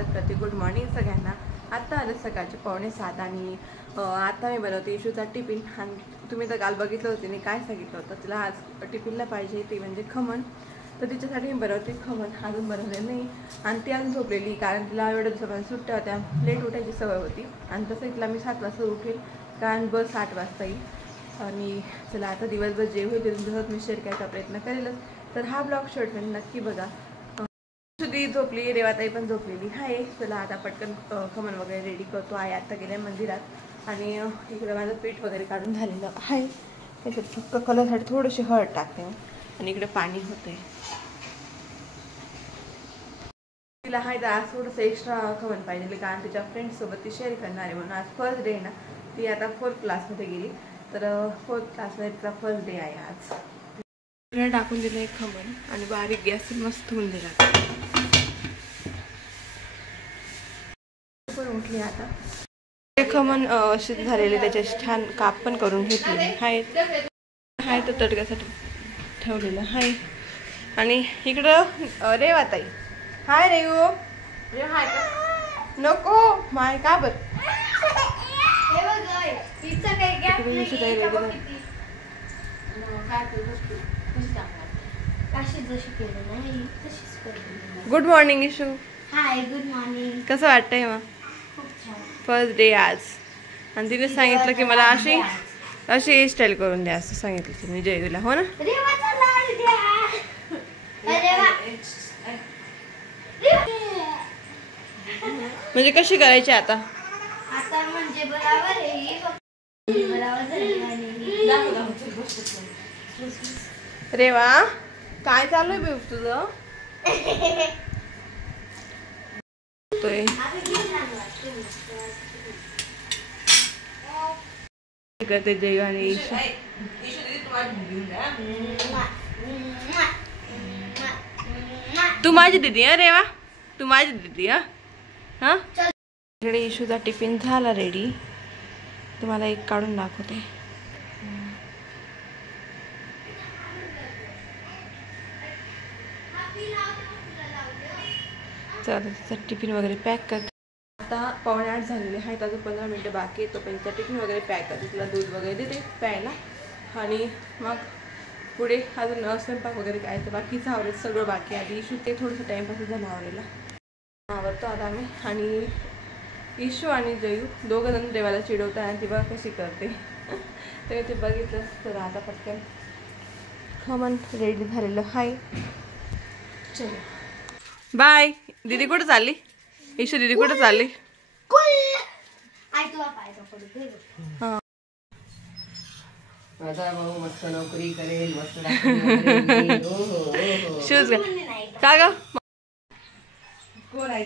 परत प्रति good morning सगळ्यांना। आता आलं सकाळचे 6:45 आणि आता मी बनवते इशूचा टिफिन। आणि तुम्ही तर काल बघितलं होते मी काय सांगितलं होतं तिला आज टिफिनला पाहिजे ते म्हणजे खमण, तर तिच्यासाठी मी बनवते खमण। अजून बनवलेलं नाही आणि ती अजून झोपलेली, कारण तिला एवढ्या दिवसापासून सुट्ट्या होत्या, लेट उठायची सवय होती आणि तसं तिला मी 7 वाजता उठेल कारण बस 8 वाजता येईल। आणि चला आता दिवसभर जे होईल ते तुमच्यासोबत मी शेअर करायचा प्रयत्न करेलच, तर हा ब्लॉग शेवटपर्यंत नक्की बघा। सुधी झोपली, रेवाताई पण झोपलेली आहे। चला आता पटकन खमण वगैरे रेडी करतो आहे। आता गेल्या मंदिरात आणि इकडे माझं पीठ वगैरे काढून झालेलं आहे, त्याच्यात फक्त कलरसाठी थोडीशी हळद टाकते आणि इकडे पाणी होते। तिला आहे तर आज थोडंसं एक्स्ट्रा खमण पाहिजे, कारण तिच्या फ्रेंड्ससोबत ती शेअर करणार आहे म्हणून। आज फर्स्ट डे ना, ती आता 4th क्लासमध्ये गेली, तर 4th क्लासमध्ये तिचा फर्स्ट डे आहे आज। टाकून दिलं एक खमण आणि बारीक गॅस मस्त होऊन दिला। पण उठली आता ते खमण शिज झालेले, त्याचे छान काप पण करून घेतले आहे तर तडक्यासाठी ठेवलेलं आहे। आणि इकडं रेवाताई, हाय रेवू, हाय का नको माय का बर good morning issue. Hi good morning. कसं वाटतंय मग? फर्स्ट डे आज, आणि तिने सांगितलं की मला अशी हेअरस्टाईल करून द्या असं सांगितलं तिने जयवीला, हो ना? म्हणजे कशी करायची आता? आता म्हणजे बरोबर रेवा काय चालू आहे बेब तुझं? करते जयू आणि ईशू। तू माझी दीदी आहे रेवा, तू माझी दीदी आहे। हा इकडे इशूचा टिफिन झाला रेडी, तुम्हाला एक काढून दाखवते। चला तिचा टिफिन वगैरे पॅक करते। आता 7:45 झालेले आहेत, अजून 15 मिनटं बाकी आहे, तोपर्यंत टिफिन वगैरे पॅक करते, तिला दूध वगैरे देते प्यायला आणि मग पुढे अजून स्वयंपाक वगैरे करायचं बाकीचं आवडेल सगळं बाकी। आधी इशू ते थोडंसं टाईमपासून झालं आवडेला आवडतो आता आम्ही, आणि इशू आणि जयू दोघं जण देवाला चिडवतात आणि ती बघा कशी करते तर ते बघितलं। तर आता पटकन खमण रेडी झालेलं आहे, चलो बाय। दीदी कुठं चालली? इशू दीदी कुठं चालली? माझा भाऊ मस्त नोकरी करेल, मस्त शूज का ग कोण आहे?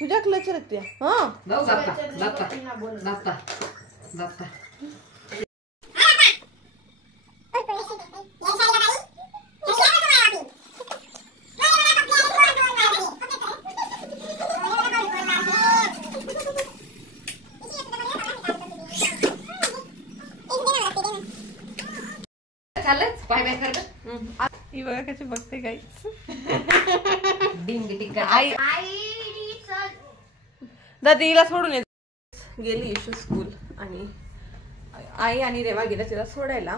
तुझ्या क्लच रखते ही बघा कशी बघते काही आई दादीला सोडून गेली इशू स्कूल, आणि आई आणि रेवा गेल्या तिला सोडायला।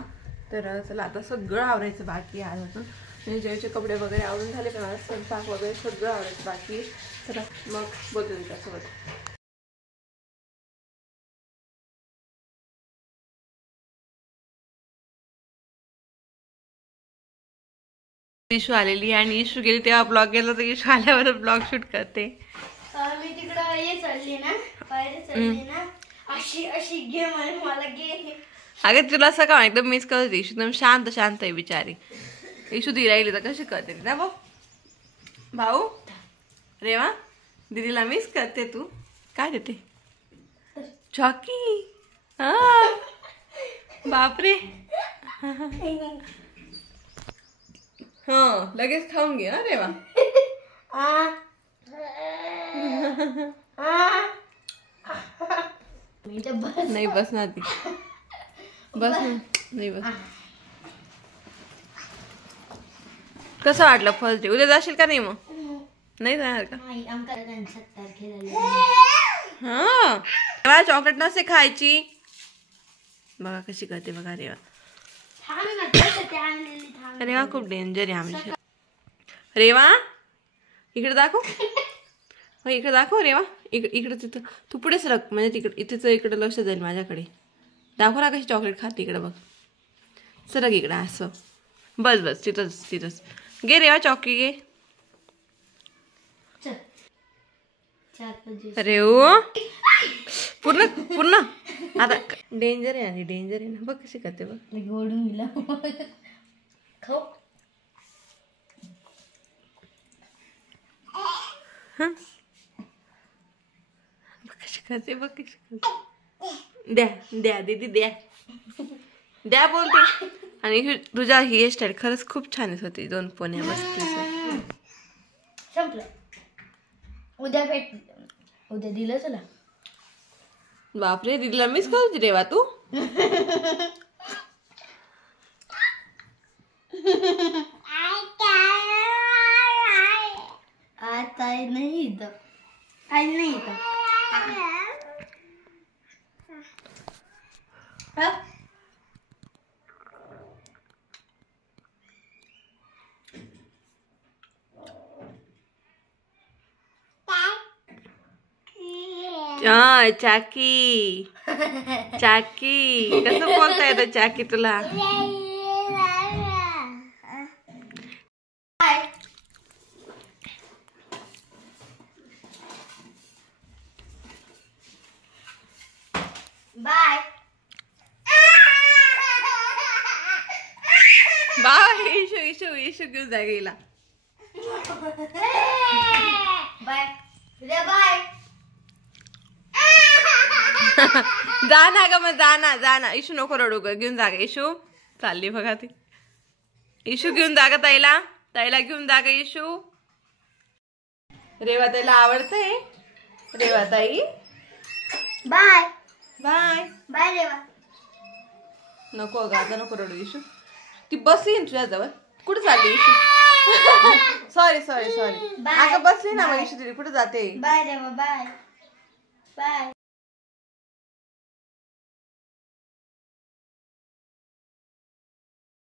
तर चला आता सगळं आवरायचं बाकी आहे अजून, म्हणजे जेवचे कपडे वगैरे आवरून झाले, पण मला स्वयंपाक वगैरे सगळं आवरायचं बाकी आहे। चला मग बोलतो तुमच्यासोबत। इशू आलेली आणि इशू गेली तेव्हा ब्लॉग गेला, तर इशू आल्यावर ब्लॉग शूट करते। मी तिकडे ये चालली ना, बाहेर चालली ना, अशी अशी गेम आहे मला गेम. अगं तुला असं का एकदम मिस करत होती इशू, एकदम शांत शांत आहे बिचारी. इशू ती राहिली तर कशी करते ना भाऊ. भाऊ रेवा दीदीला मिस करते तू. काय देते? चॉकी. हा बापरे. हा लगेच खाऊन घे ना रेवा. नाही बसणार ती. बस नाही बस. कसं वाटलं फर्स्ट डे? उद्या जाशील का नाही मग? नाही जाणार का? हा तेव्हा चॉकलेट नसते खायची. बघा कशी करते बघा रेवा. रेवा खूप डेंजर आहे आमची. रेवा इकडे दाखव. इकडे दाखव रेवा. इकडे तिथं तू पुढे सरक म्हणजे तिकडे इथेच इकडे लक्ष जाईल माझ्याकडे. दाखव ना कशी चॉकलेट खाते. इकडे बघ. सरक इकडे असं. बस बस तिथंच तिथंच. घे रेवा चॉकी घे. अरे ओ पूर्ण पूर्ण. आता डेंजर आहे आणि डेंजर आहे ना. बघ कशी करते बघ. ओढून गेला खाऊ. कशी करते बघ कशी करते. द्या द्या दीदी द्या द्या बोलते. आणि तुझ्या ही हेअरस्टाईल खरंच खूप छान होती. 2 पोण्या बसते. संपलं. उद्या भेट. उद्या दिलं तुला. बापरे दीदीला मिस करते रेवा तू. आता नाही इथं. आई नाही इथं. हा चाकी चाकी. कसं बोलता येतं चाकी तुला? बाय. बाय. इशू इशू इशू घेऊन जा गेला. बाय. उद्या बाय. जा ना ग मग जा ना. इशू नको रडू ग. घेऊन जा ग इशू. चालली बघा ती. इशू घेऊन जा ग ताईला. ताईला घेऊन जा ग इशू. रेवा ताईला आवडतंय. रेवा ताई बाय. बाय. बाय रेवा. नको ग आता नको रडू इशू. ती बसली ना तुझ्याजवळ. कुठे चालली इशू? Sorry sorry sorry. अगं बसली ना मग इशू. तिथे कुठे जाते? बाय रेवा. बाय. बाय.